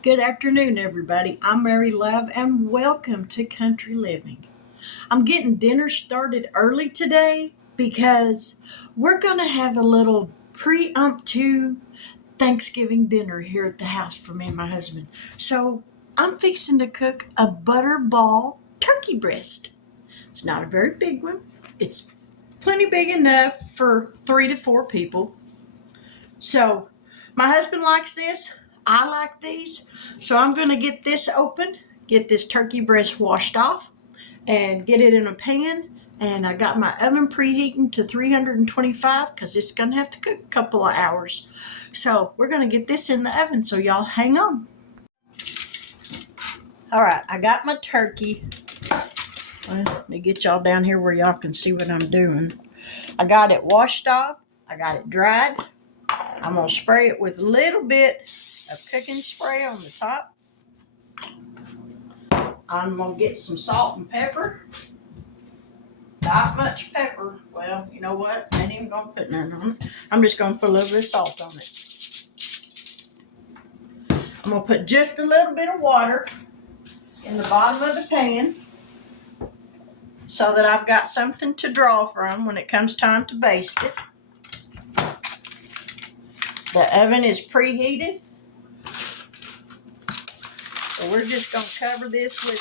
Good afternoon, everybody. I'm Mary Love, and welcome to Country Living. I'm getting dinner started early today because we're going to have a little pre-umptu Thanksgiving dinner here at the house for me and my husband. So I'm fixing to cook a butterball turkey breast. It's not a very big one. It's plenty big enough for 3 to 4 people. So my husband likes this. I like these. So I'm going to get this open, get this turkey breast washed off, and get it in a pan. And I got my oven preheating to 325 because it's going to have to cook a couple of hours. So we're going to get this in the oven. So y'all hang on. All right, I got my turkey. Well, let me get y'all down here where y'all can see what I'm doing. I got it washed off. I got it dried. I'm going to spray it with a little bit of cooking spray on the top. I'm going to get some salt and pepper. Not much pepper. Well, you know what? I ain't even going to put none on it. I'm just going to put a little bit of salt on it. I'm going to put just a little bit of water in the bottom of the pan so that I've got something to draw from when it comes time to baste it. The oven is preheated. So we're just going to cover this with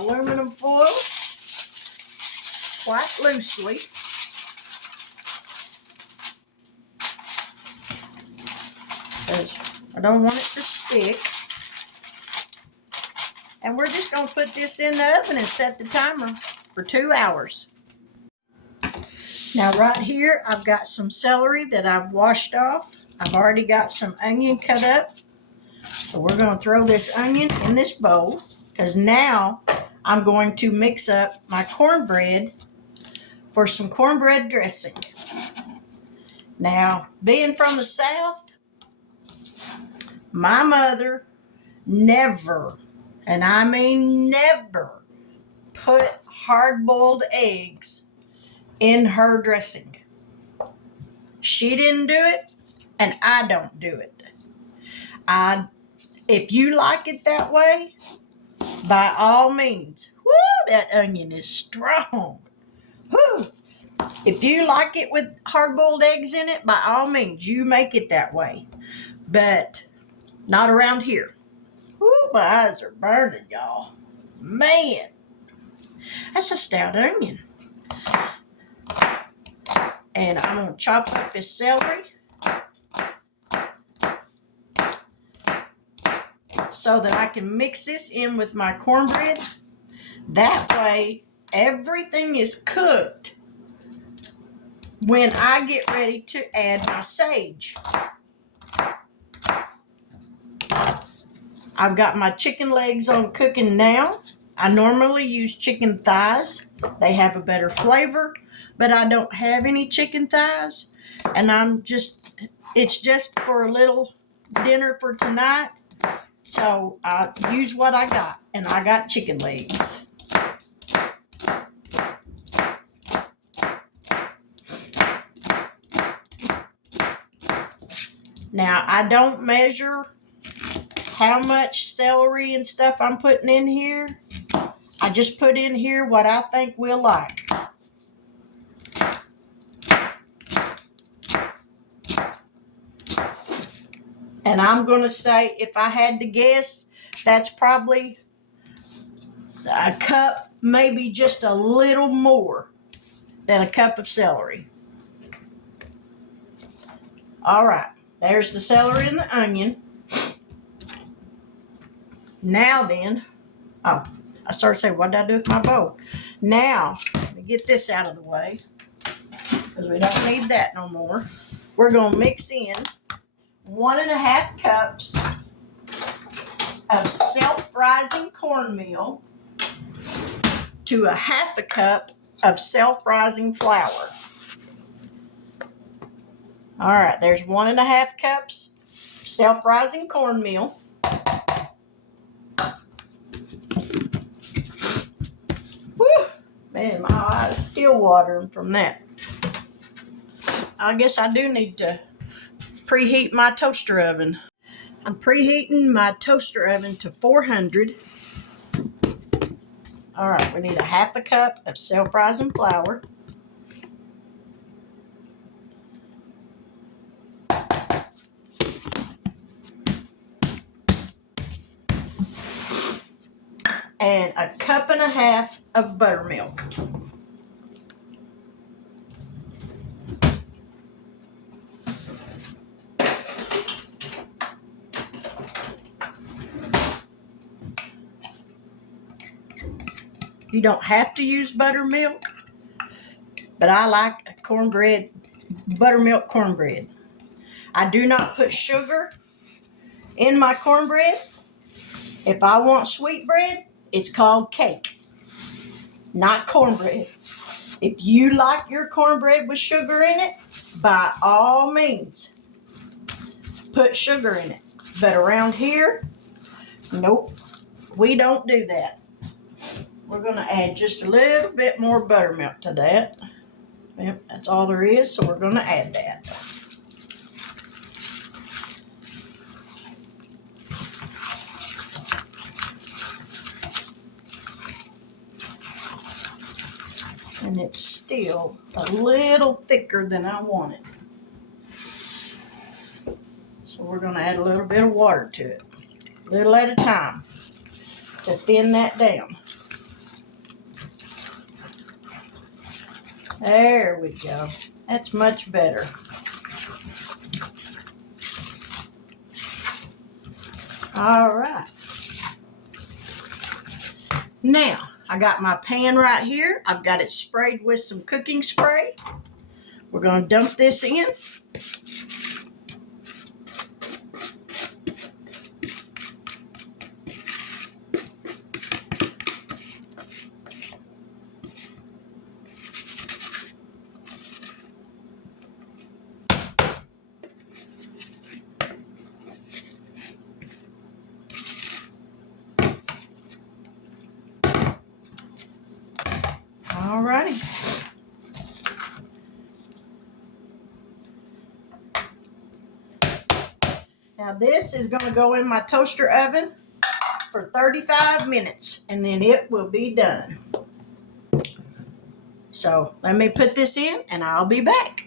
aluminum foil quite loosely. I don't want it to stick. And we're just going to put this in the oven and set the timer for 2 hours. Now right here, I've got some celery that I've washed off. I've already got some onion cut up. So we're going to throw this onion in this bowl because now I'm going to mix up my cornbread for some cornbread dressing. Now, being from the South, my mother never, and I mean never, put hard-boiled eggs in her dressing. She didn't do it, and I don't do it. If you like it that way, by all means. Woo, that onion is strong. Woo. If you like it with hard-boiled eggs in it, by all means, you make it that way. But not around here. Woo, my eyes are burning, y'all. Man, that's a stout onion. And I'm going to chop up this celery so that I can mix this in with my cornbread. That way, everything is cooked when I get ready to add my sage. I've got my chicken legs on cooking now. I normally use chicken thighs. They have a better flavor, but I don't have any chicken thighs. And it's just for a little dinner for tonight. So I use what I got, and I got chicken legs. Now, I don't measure how much celery and stuff I'm putting in here. I just put in here what I think we'll like. And I'm going to say, if I had to guess, that's probably a cup, maybe just a little more than a cup of celery. All right, there's the celery and the onion. Now then, I started saying, what did I do with my bowl? Now, let me get this out of the way because we don't need that no more. We're going to mix in 1.5 cups of self-rising cornmeal to 1/2 cup of self-rising flour. All right, there's 1.5 cups self-rising cornmeal. Whew, man, my eyes still watering from that. I guess I do need to preheat my toaster oven. I'm preheating my toaster oven to 400. All right, we need a half a cup of self-rising flour. And a cup and a half of buttermilk. You don't have to use buttermilk, but I like cornbread, buttermilk cornbread. I do not put sugar in my cornbread. If I want sweet bread, it's called cake, not cornbread. If you like your cornbread with sugar in it, by all means, put sugar in it. But around here, nope, we don't do that. We're going to add just a little bit more buttermilk to that. Yep, that's all there is, so we're going to add that. And it's still a little thicker than I want it. So we're going to add a little bit of water to it, a little at a time, to thin that down. There we go. That's much better. All right. Now, I got my pan right here. I've got it sprayed with some cooking spray. We're going to dump this in. All righty. Now this is going to go in my toaster oven for 35 minutes, and then it will be done. So let me put this in, and I'll be back.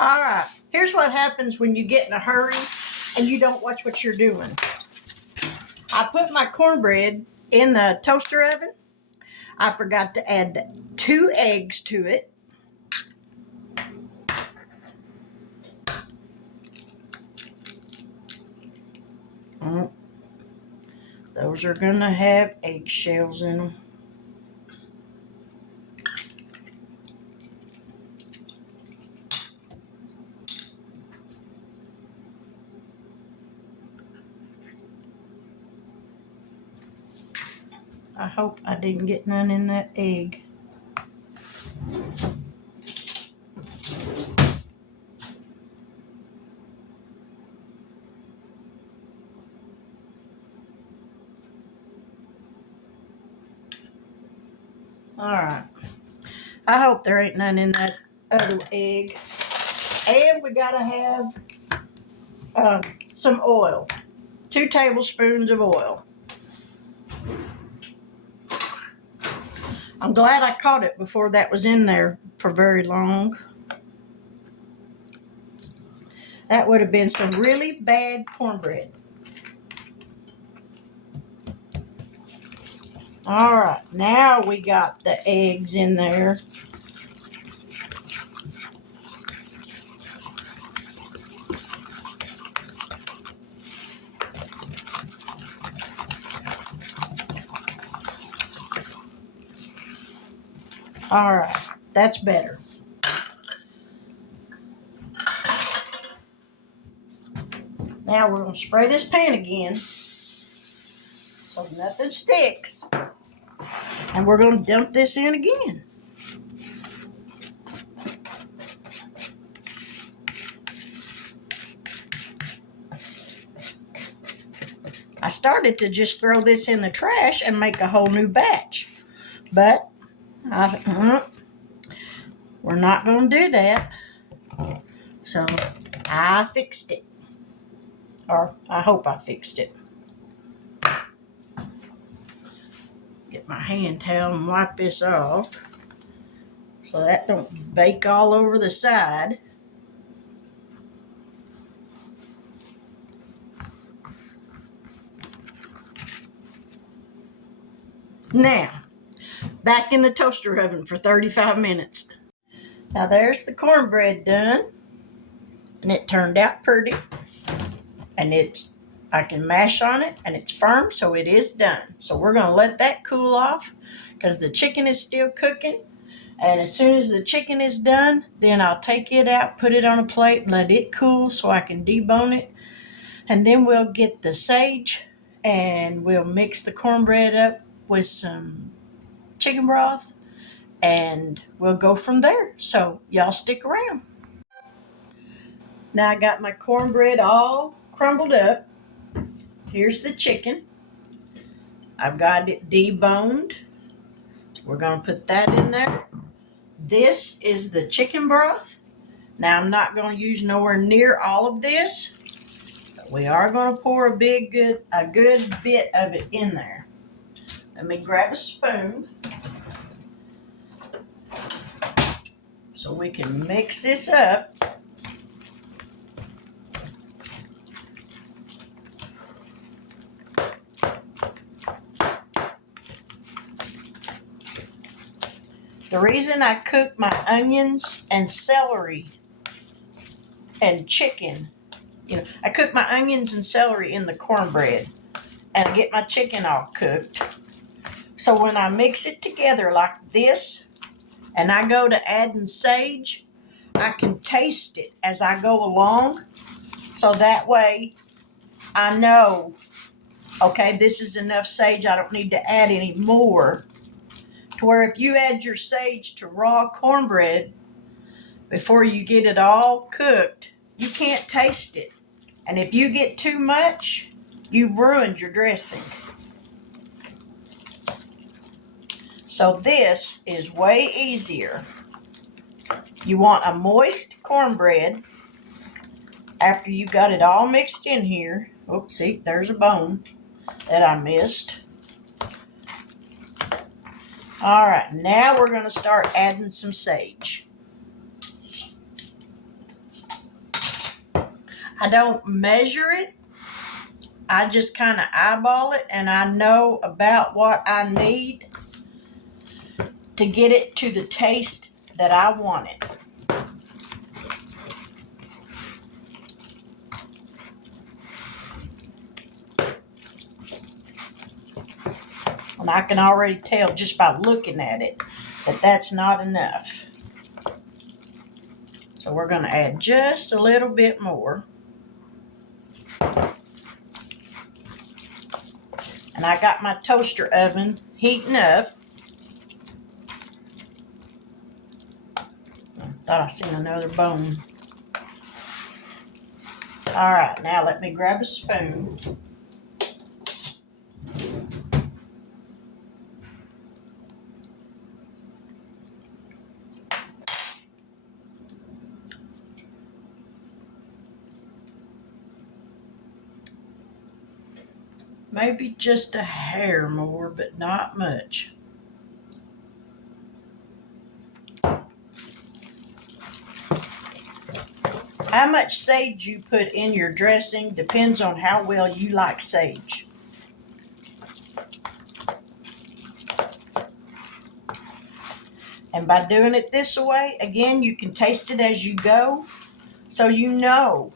All right, here's what happens when you get in a hurry and you don't watch what you're doing. I put my cornbread in the toaster oven. I forgot to add the 2 eggs to it. Those are going to have eggshells in them. I hope I didn't get none in that egg. All right. I hope there ain't none in that other egg. And we got to have some oil. 2 tablespoons of oil. I'm glad I caught it before that was in there for very long. That would have been some really bad cornbread. All right, now we got the eggs in there. All right, that's better. Now we're going to spray this pan again so nothing sticks. And we're going to dump this in again. I started to just throw this in the trash and make a whole new batch, but we're not going to do that. So I fixed it, or I hope I fixed it. Get my hand towel and wipe this off so that don't bake all over the side. Now, back in the toaster oven for 35 minutes. Now there's the cornbread done, and it turned out pretty, and I can mash on it, and it's firm, so it is done. So we're going to let that cool off because the chicken is still cooking, and as soon as the chicken is done, then I'll take it out, put it on a plate, and let it cool so I can debone it, and then we'll get the sage, and we'll mix the cornbread up with some chicken broth, and we'll go from there. So y'all stick around. Now I got my cornbread all crumbled up. Here's the chicken. I've got it deboned. We're going to put that in there. This is the chicken broth. Now I'm not going to use nowhere near all of this, but we are going to pour a good bit of it in there. Let me grab a spoon so we can mix this up. The reason I cook my onions and celery and chicken, I cook my onions and celery in the cornbread, and I get my chicken all cooked. So when I mix it together like this, and I go to adding sage, I can taste it as I go along. So that way I know, okay, this is enough sage. I don't need to add any more. To where if you add your sage to raw cornbread before you get it all cooked, you can't taste it. And if you get too much, you've ruined your dressing. So this is way easier. You want a moist cornbread after you got it all mixed in here. Oops, see, there's a bone that I missed. All right, now we're going to start adding some sage. I don't measure it. I just kind of eyeball it, and I know about what I need to get it to the taste that I want it. And I can already tell just by looking at it that that's not enough. So we're going to add just a little bit more. And I got my toaster oven heating up. I thought I seen another bone. All right, now let me grab a spoon. Maybe just a hair more, but not much. How much sage you put in your dressing depends on how well you like sage. And by doing it this way, again, you can taste it as you go, so you know.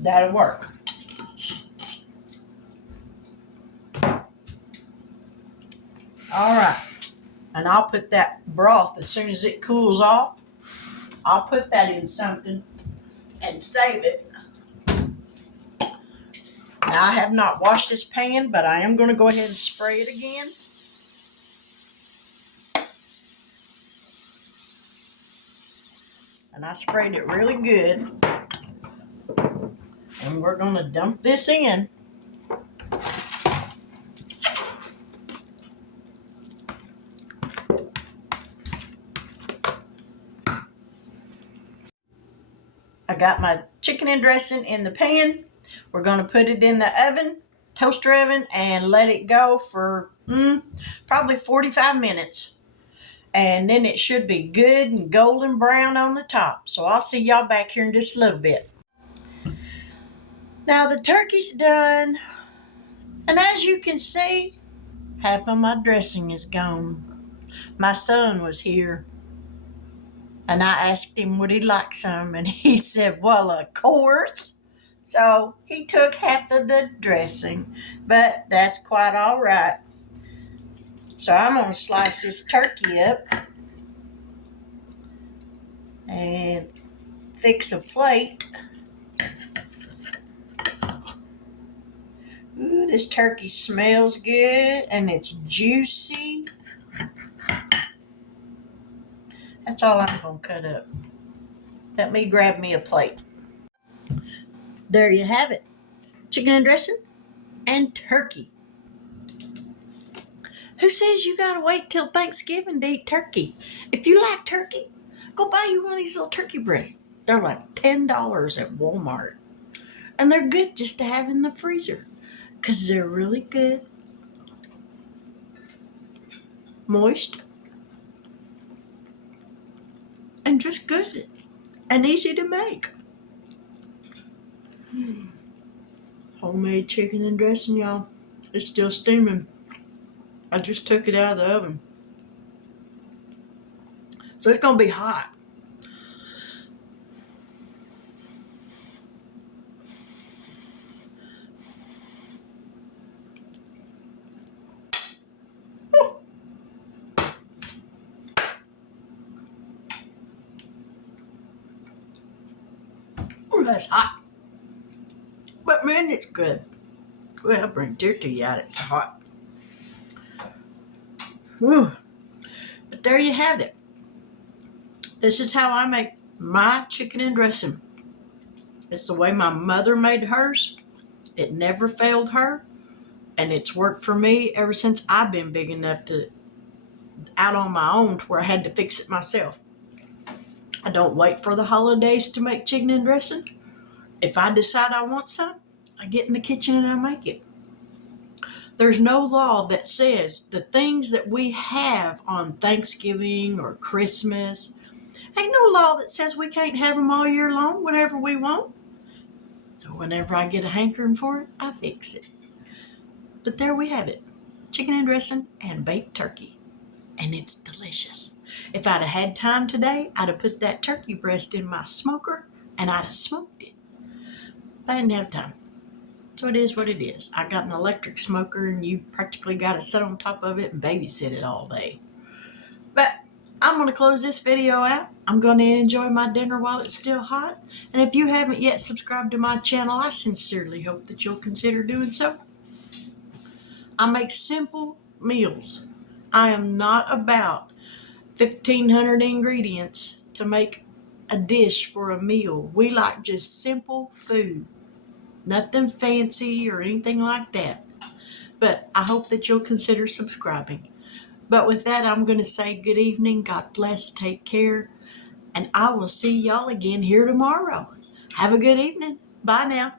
That'll work. All right. And I'll put that broth as soon as it cools off. I'll put that in something and save it Now, I have not washed this pan, but I am going to go ahead and spray it again. And I sprayed it really good. And we're going to dump this in. I got my chicken and dressing in the pan. We're going to put it in the oven, toaster oven, and let it go for probably 45 minutes. And then it should be good and golden brown on the top. So I'll see y'all back here in just a little bit. Now the turkey's done. And as you can see, half of my dressing is gone. My son was here. And I asked him would he like some. And he said, well, of course. So he took half of the dressing. But that's quite all right. So I'm going to slice this turkey up and fix a plate. Ooh, this turkey smells good and it's juicy. That's all I'm going to cut up. Let me grab me a plate. There you have it. Chicken and dressing and turkey. Who says you gotta wait till Thanksgiving to eat turkey? If you like turkey, go buy you one of these little turkey breasts. They're like $10 at Walmart. And they're good just to have in the freezer. Because they're really good. Moist. And just good. And easy to make. Homemade chicken and dressing, y'all. It's still steaming. I just took it out of the oven. So it's going to be hot. Oh, that's hot. But man, it's good. Well, I'll bring tear to you out. It's hot. Woo. But there you have it. This is how I make my chicken and dressing. It's the way my mother made hers. It never failed her. And it's worked for me ever since I've been big enough to out on my own to where I had to fix it myself. I don't wait for the holidays to make chicken and dressing. If I decide I want some, I get in the kitchen and I make it. There's no law that says the things that we have on Thanksgiving or Christmas, ain't no law that says we can't have them all year long whenever we want. So whenever I get a hankering for it, I fix it. But there we have it. Chicken and dressing and baked turkey. And it's delicious. If I'd have had time today, I'd have put that turkey breast in my smoker and I'd have smoked it. But I didn't have time. So it is what it is. I got an electric smoker and you practically got to sit on top of it and babysit it all day. But I'm going to close this video out. I'm going to enjoy my dinner while it's still hot. And if you haven't yet subscribed to my channel, I sincerely hope that you'll consider doing so. I make simple meals. I am not about 1,500 ingredients to make a dish for a meal. We like just simple food. Nothing fancy or anything like that. But I hope that you'll consider subscribing. But with that, I'm going to say good evening. God bless. Take care. And I will see y'all again here tomorrow. Have a good evening. Bye now.